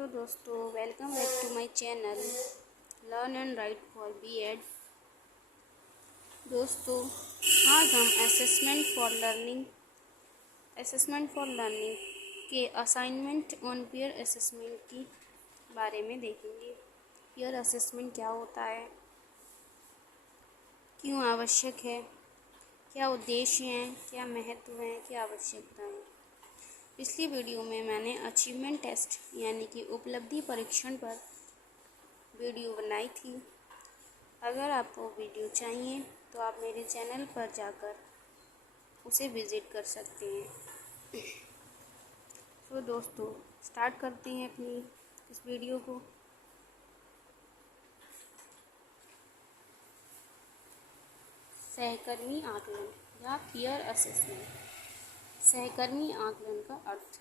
Hello दोस्तों, welcome back to my channel learn and write for BEd. दोस्तों, आज हम असेसमेंट फॉर लर्निंग के असाइनमेंट ऑन पीयर असेसमेंट की बारे में देखेंगे। पीयर असेसमेंट क्या होता है, क्यों आवश्यक है, क्या उद्देश्य हैं, क्या महत्व हैं, क्या आवश्यकताएं। पिछली वीडियो में मैंने अचीवमेंट टेस्ट यानी कि उपलब्धि परीक्षण पर वीडियो बनाई थी। अगर आपको वीडियो चाहिए तो आप मेरे चैनल पर जाकर उसे विज़िट कर सकते हैं। तो दोस्तों, स्टार्ट करते हैं अपनी इस वीडियो को। सहकर्मी आकलन या पीयर असेसमेंट। सहकर्मी आकलन का अर्थ।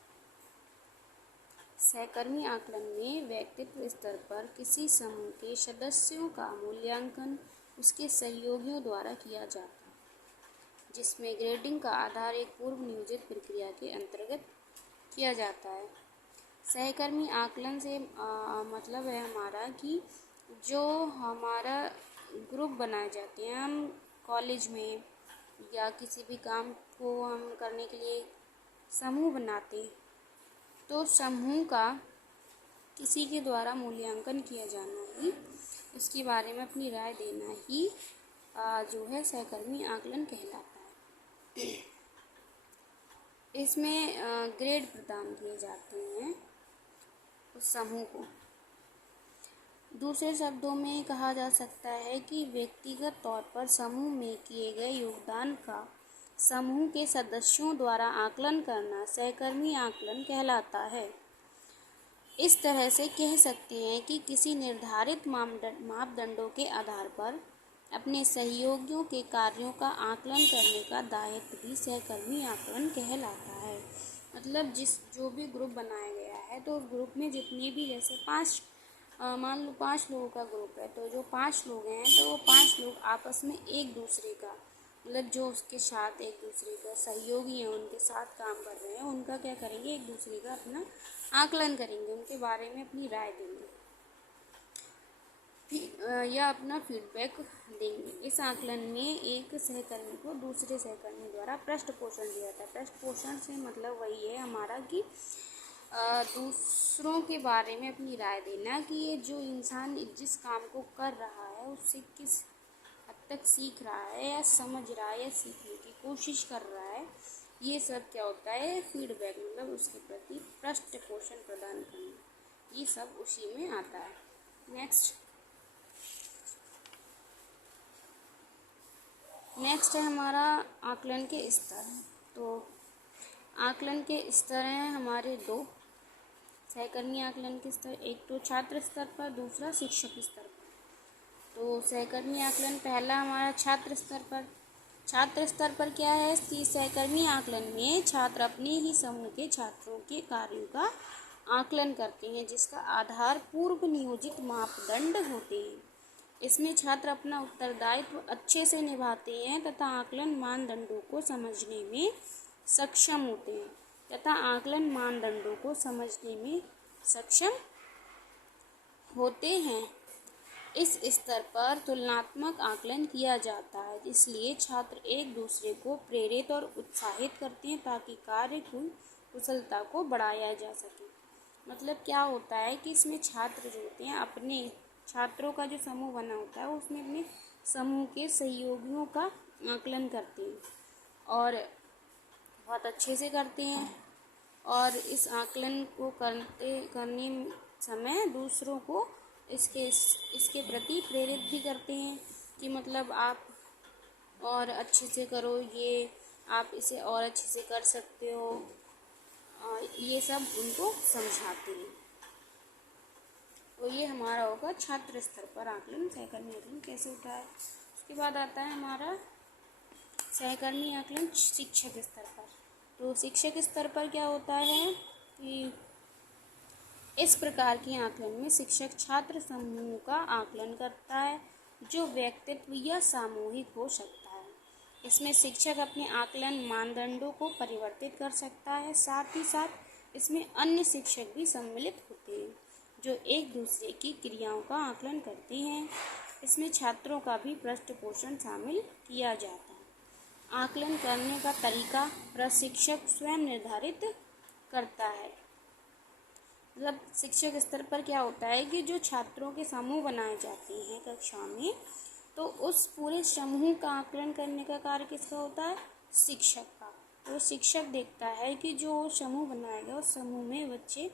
सहकर्मी आकलन में व्यक्तित्व स्तर पर किसी समूह के सदस्यों का मूल्यांकन उसके सहयोगियों द्वारा किया जाता है, जिसमें ग्रेडिंग का आधार एक पूर्व नियोजित प्रक्रिया के अंतर्गत किया जाता है। सहकर्मी आकलन से मतलब है हमारा कि जो हमारा ग्रुप बनाए जाते हैं, हम कॉलेज में या किसी भी काम को हम करने के लिए समूह बनाते हैं, तो समूह का किसी के द्वारा मूल्यांकन किया जाना ही, उसके बारे में अपनी राय देना ही जो है सहकर्मी आकलन कहलाता है। इसमें ग्रेड प्रदान किए जाते हैं उस समूह को। दूसरे शब्दों में कहा जा सकता है कि व्यक्तिगत तौर पर समूह में किए गए योगदान का समूह के सदस्यों द्वारा आकलन करना सहकर्मी आकलन कहलाता है। इस तरह से कह सकते हैं कि किसी निर्धारित मापदंडों के आधार पर अपने सहयोगियों के कार्यों का आकलन करने का दायित्व भी सहकर्मी आकलन कहलाता है। मतलब जो भी ग्रुप बनाया गया है, तो उस ग्रुप में जितने भी, जैसे मान लो 5 लोगों का ग्रुप है, तो जो 5 लोग हैं तो वो 5 लोग आपस में एक दूसरे का, मतलब जो उसके साथ एक दूसरे का सहयोगी हैं, उनके साथ काम कर रहे हैं, उनका क्या करेंगे, एक दूसरे का अपना आकलन करेंगे, उनके बारे में अपनी राय देंगे या अपना फीडबैक देंगे। इस आकलन में एक सहकर्मी को दूसरे सहकर्मी द्वारा पृष्ठ पोषण दिया जाता है। पृष्ठ पोषण से मतलब वही है हमारा कि दूसरों के बारे में अपनी राय देना कि ये जो इंसान जिस काम को कर रहा है उससे किस हद तक सीख रहा है या समझ रहा है या सीखने की कोशिश कर रहा है। ये सब क्या होता है, फीडबैक, मतलब उसके प्रति पृष्ठ पोषण प्रदान करना, ये सब उसी में आता है। नेक्स्ट है हमारा आकलन के स्तर। तो आकलन के स्तर हैं हमारे 2 सहकर्मी आकलन के स्तर, एक तो छात्र स्तर पर, दूसरा शिक्षक स्तर पर। तो सहकर्मी आकलन पहला हमारा छात्र स्तर पर। छात्र स्तर पर क्या है कि सहकर्मी आकलन में छात्र अपने ही समूह के छात्रों के कार्यों का आकलन करते हैं, जिसका आधार पूर्व नियोजित मापदंड होते हैं। इसमें छात्र अपना उत्तरदायित्व अच्छे से निभाते हैं तथा आकलन मानदंडों को समझने में सक्षम होते हैं। इस स्तर पर तुलनात्मक आकलन किया जाता है, इसलिए छात्र एक दूसरे को प्रेरित और उत्साहित करते हैं ताकि कार्य की कुशलता को बढ़ाया जा सके। मतलब क्या होता है कि इसमें छात्र जो होते हैं, अपने छात्रों का जो समूह बना होता है, उसमें अपने समूह के सहयोगियों का आकलन करते हैं और बहुत अच्छे से करते हैं। और इस आकलन को करने समय दूसरों को इसके प्रति प्रेरित भी करते हैं कि मतलब आप और अच्छे से करो, ये आप इसे और अच्छे से कर सकते हो, ये सब उनको समझाते हैं। तो ये हमारा होगा छात्र स्तर पर आकलन, सहकर्मी आकलन कैसे होता है। उसके बाद आता है हमारा सहकर्मी आकलन शिक्षक स्तर पर। तो शिक्षक स्तर पर क्या होता है कि इस प्रकार के आकलन में शिक्षक छात्र समूह का आकलन करता है, जो व्यक्तित्व या सामूहिक हो सकता है। इसमें शिक्षक अपने आकलन मानदंडों को परिवर्तित कर सकता है, साथ ही साथ इसमें अन्य शिक्षक भी सम्मिलित होते हैं। जो एक दूसरे की क्रियाओं का आकलन करते हैं। इसमें छात्रों का भी पृष्ठ पोषण शामिल किया जाता है। आकलन करने का तरीका प्रशिक्षक स्वयं निर्धारित करता है। मतलब शिक्षक स्तर पर क्या होता है कि जो छात्रों के समूह बनाए जाते हैं कक्षा में, तो उस पूरे समूह का आकलन करने का कार्य किसका होता है? शिक्षक का। तो शिक्षक देखता है कि जो समूह बनाया गया उस समूह में बच्चे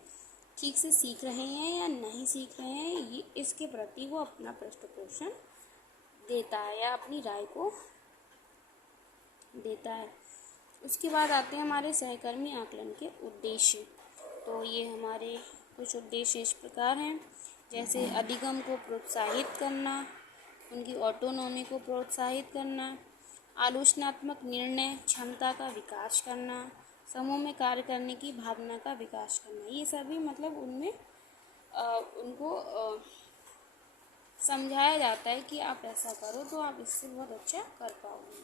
ठीक से सीख रहे हैं या नहीं सीख रहे हैं, ये इसके प्रति वो अपना पृष्ठपोषण देता है या अपनी राय को देता है। उसके बाद आते हैं हमारे सहकर्मी आकलन के उद्देश्य। तो ये हमारे कुछ उद्देश्य इस प्रकार हैं, जैसे अधिगम को प्रोत्साहित करना, उनकी ऑटोनॉमी को प्रोत्साहित करना, आलोचनात्मक निर्णय क्षमता का विकास करना, समूह में कार्य करने की भावना का विकास करना। ये सभी मतलब उनमें उनको समझाया जाता है कि आप ऐसा करो तो आप इससे बहुत अच्छा कर पाओगे।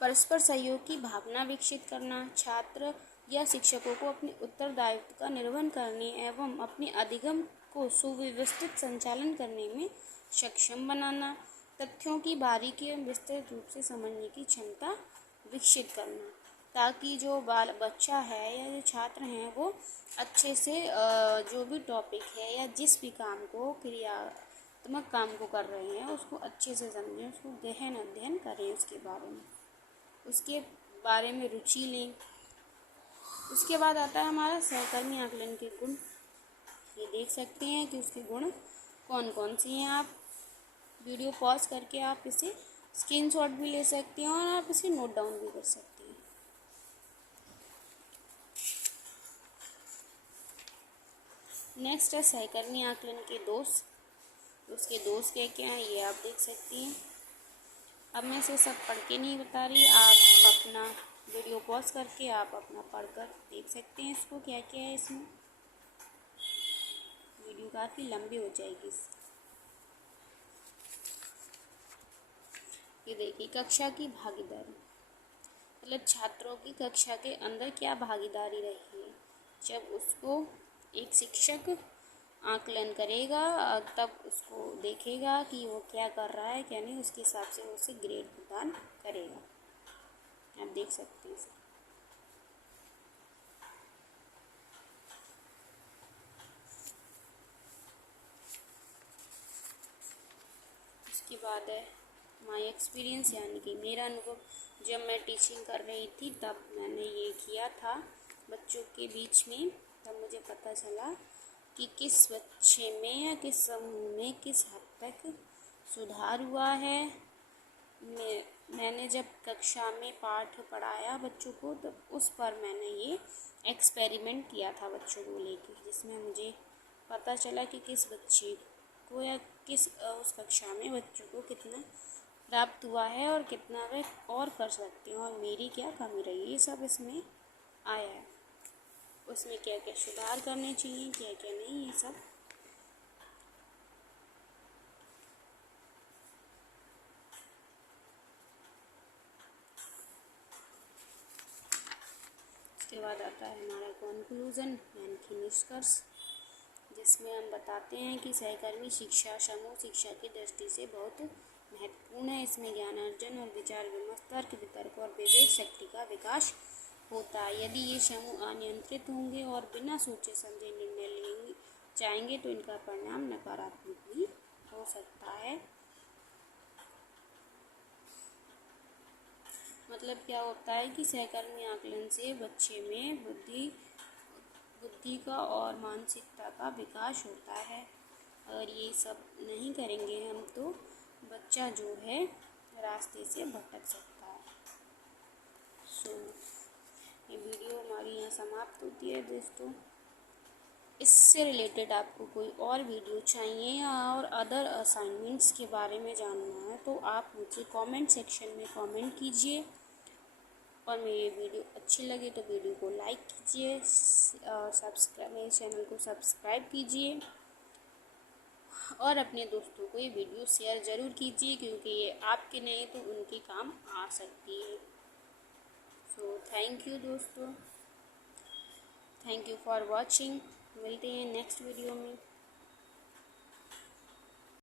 परस्पर सहयोग की भावना विकसित करना, छात्र या शिक्षकों को अपने उत्तरदायित्व का निर्वहन करने एवं अपने अधिगम को सुव्यवस्थित संचालन करने में सक्षम बनाना, तथ्यों की बारीकी एवं विस्तृत रूप से समझने की क्षमता विकसित करना, ताकि जो बच्चा है या जो छात्र हैं वो अच्छे से जो भी टॉपिक है या जिस भी काम को क्रियात्मक काम को कर रहे हैं उसको अच्छे से समझें, उसको गहन अध्ययन करें, उसके बारे में रुचि लें। उसके बाद आता है हमारा सहकर्मी आकलन के गुण। ये देख सकते हैं कि उसके गुण कौन कौन से हैं। आप वीडियो पॉज करके आप इसे स्क्रीनशॉट भी ले सकते हैं और आप इसे नोट डाउन भी कर सकते हैं। नेक्स्ट है सहकर्मी आकलन के दोष। उसके दोष क्या क्या हैं ये आप देख सकते हैं। अब मैं इसे सब पढ़ के नहीं बता रही, आप अपना वीडियो पॉज करके आप अपना पढ़कर देख सकते हैं इसको क्या क्या है इसमें। वीडियो काफ़ी लंबी हो जाएगी। ये देखिए, कक्षा की भागीदारी, मतलब छात्रों की कक्षा के अंदर क्या भागीदारी रही है। जब उसको एक शिक्षक आकलन करेगा तब उसको देखेगा कि वो क्या कर रहा है क्या नहीं, उसके हिसाब से उसे ग्रेड प्रदान करेगा। आप देख सकते हैं इसे। उसके बाद है माई एक्सपीरियंस, यानी कि मेरा अनुभव। जब मैं टीचिंग कर रही थी तब मैंने ये किया था बच्चों के बीच में, तब मुझे पता चला कि किस बच्चे में या किस समूह में किस हद तक सुधार हुआ है। मैंने जब कक्षा में पाठ पढ़ाया बच्चों को तब उस पर मैंने ये एक्सपेरिमेंट किया था बच्चों को लेके, जिसमें मुझे पता चला कि किस बच्चे को या किस उस कक्षा में बच्चों को कितना प्राप्त हुआ है और कितना वे और कर सकते हैं और मेरी क्या कमी रही, ये सब इसमें आया है। उसमें क्या क्या सुधार करने चाहिए क्या क्या नहीं, ये सब उसके बाद आता है हमारा कंक्लूजन यानी कि निष्कर्ष, जिसमें हम बताते हैं कि सहकर्मी शिक्षा समूह शिक्षा की दृष्टि से बहुत महत्वपूर्ण है। इसमें ज्ञान अर्जन और विचार विमर्श, तर्क वितर्क और विवेक शक्ति का विकास होता है। यदि ये समूह अनियंत्रित होंगे और बिना सोचे समझे निर्णय लेंगे जाएंगे तो इनका परिणाम नकारात्मक भी हो सकता है। मतलब क्या होता है कि सहकर्मी आकलन से बच्चे में बुद्धि का और मानसिकता का विकास होता है। अगर ये सब नहीं करेंगे हम तो बच्चा जो है रास्ते से भटक सकता है। ये वीडियो हमारी यहाँ समाप्त होती है दोस्तों। इससे रिलेटेड आपको कोई और वीडियो चाहिए या और अदर असाइनमेंट्स के बारे में जानना है तो आप मुझे कमेंट सेक्शन में कमेंट कीजिए, और मेरी वीडियो अच्छी लगे तो वीडियो को लाइक कीजिए और मेरे चैनल को सब्सक्राइब कीजिए और अपने दोस्तों को ये वीडियो शेयर ज़रूर कीजिए, क्योंकि ये आपके नहीं तो उनके काम आ सकती है। सो थैंक यू दोस्तों, थैंक यू फॉर वॉचिंग। मिलते हैं नेक्स्ट वीडियो में।